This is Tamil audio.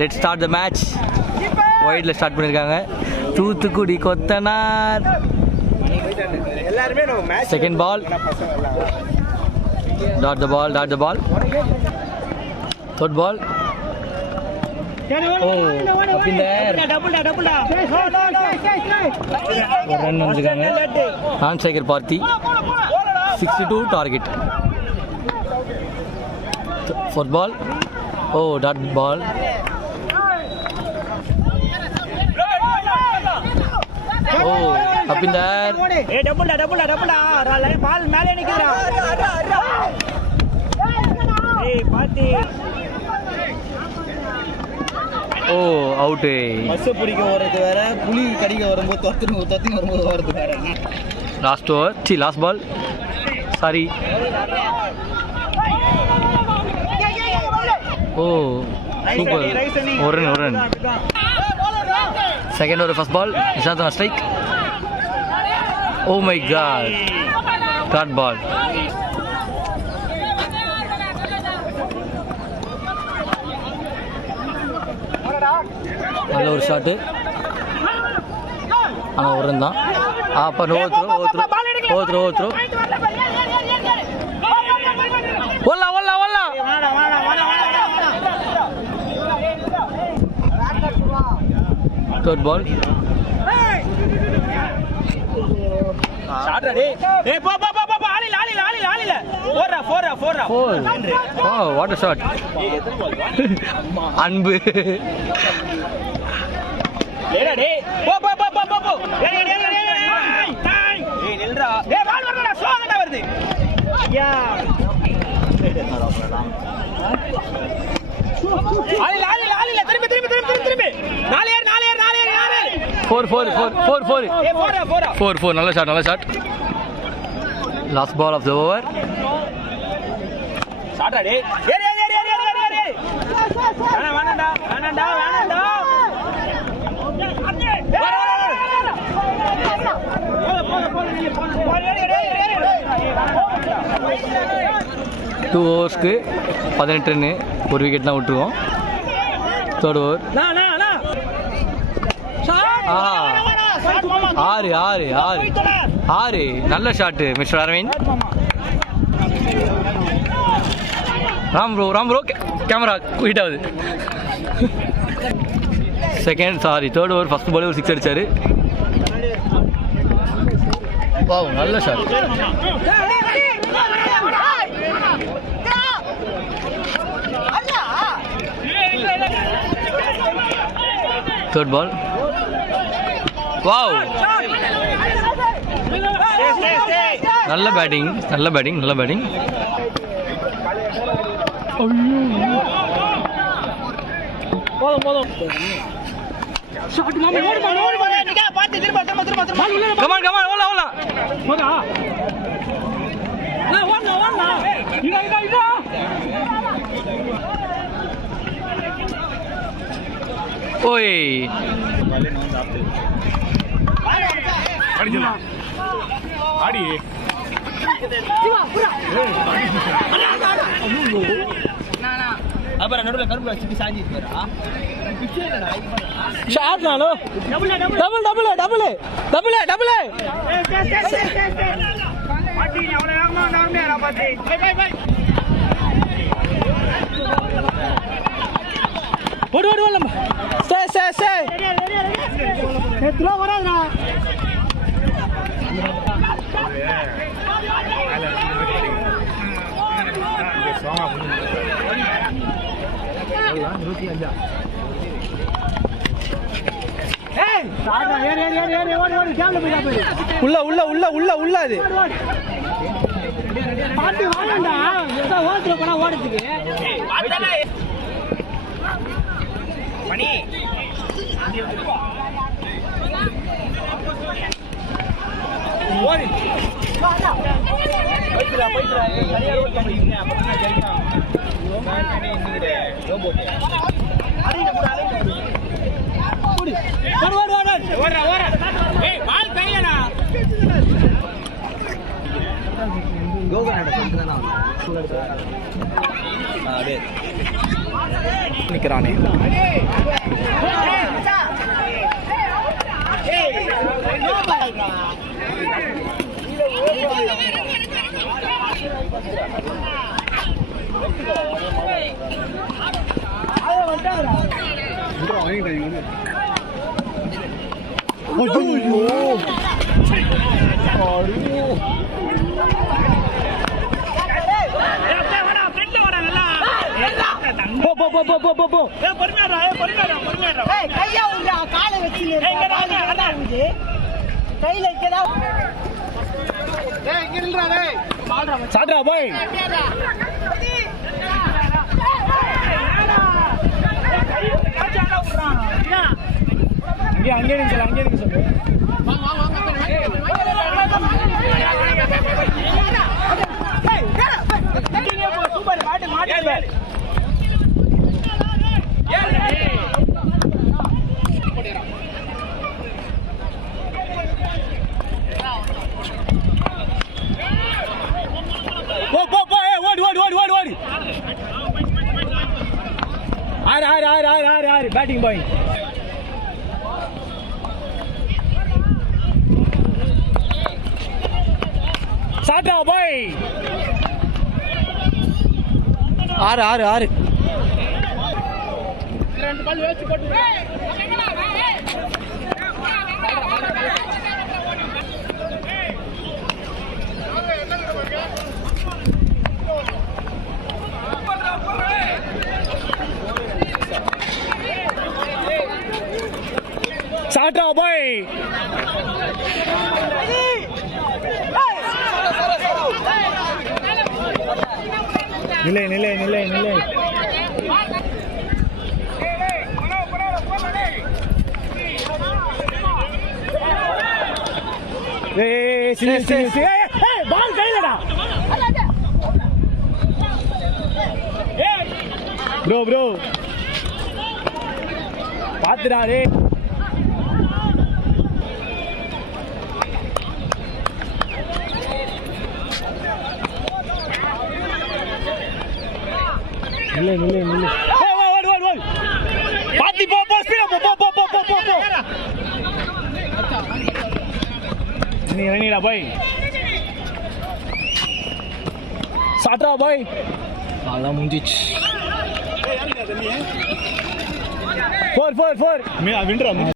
Let's start the match. ஒயிட்ல ஸ்டார்ட் பண்ணியிருக்காங்க. தூத்துக்குடி கொத்தனார். Second ball. Dot the ball. Third ball. Oh up in there. ஒரு ரன் வந்துருக்காங்க. நான் Sekar Parthi 62 target. Fourth ball. Oh dot ball. Oh up in there. Ball மேலே நிக்குதுடா. ஏய் பாத்தி. ஓ அவுட். பஸ் பிடிக்க ஓடுறது வேற, புலி கடிக்க வரும்போது தொத்தி வரும்போது ஓடுறது வேற. Last over. Last ball. Sorry. Oh super. ஒரு run. Second over first ball. Nishant strike. Oh my god. Dot ball. நல்ல ஒரு ஷாட்டு. ஆனால் ஒரு ரன் தான். அப்போ ஓத்ரோ. ஒல்லா. Third ball. What a shot. Anbu. Four. நல்ல shot. Last ball of the over. Two ஓவர்ஸ்க்கு 18 ரன்னு. ஒரு விக்கெட் தான் விட்டுருவோம். Third over. 6. நல்ல shot mister Aravind. Ram bro camera hit ஆகுது. தேர்ட் ஓவர் ஃபர்ஸ்ட் பால் ஒரு 6 அடிச்சாரு. வாவ் நல்ல ஷாட். Third ball. வாவ் நல்ல பேட்டிங். போதும். Come on, ola. Oi. Adi. அப்பற நடுவுல கருப்பு வச்சிட்டு சாஞ்சி இருக்கறா. ஷாட் நானோ. டபுள். பாட்டி அவள வேகமா நார்மேரா பாட்டி. பை. ஓடு லம்ப. ஸ்டே. எத்ரோ வராதடா. உள்ள அது பாட்டி வாடா ஏதோ ஓட்ல போனா ஓடுதுக்கு மணி ஓடி போய்டா சரியா ரோட் பண்ணிட்டேன் அப்பதான் ஜெயிக்கலாம் நான் கனே இங்க ரோபோட் அடிங்க கூட ஓடி ஓடு ஏய் பால் கையிலடா கோகனட சொல்றதா அப்படியே நிக்கறானே சாட்ரா பாய் அங்கே நீங்க சொல்லு ஆறு பேட்டிங் பாய் சாட்டா பாய் 6 சாட்டா பாய் நிலை பால் கையிலடா ப்ரோ பாத்துடா டே நில்லை பாத்தி போ ஸ்பீடா போ நீ ரணிடா பாய் சாட்ரா பாய் அதான் முடிஞ்சிச்சு 4 வின்டரா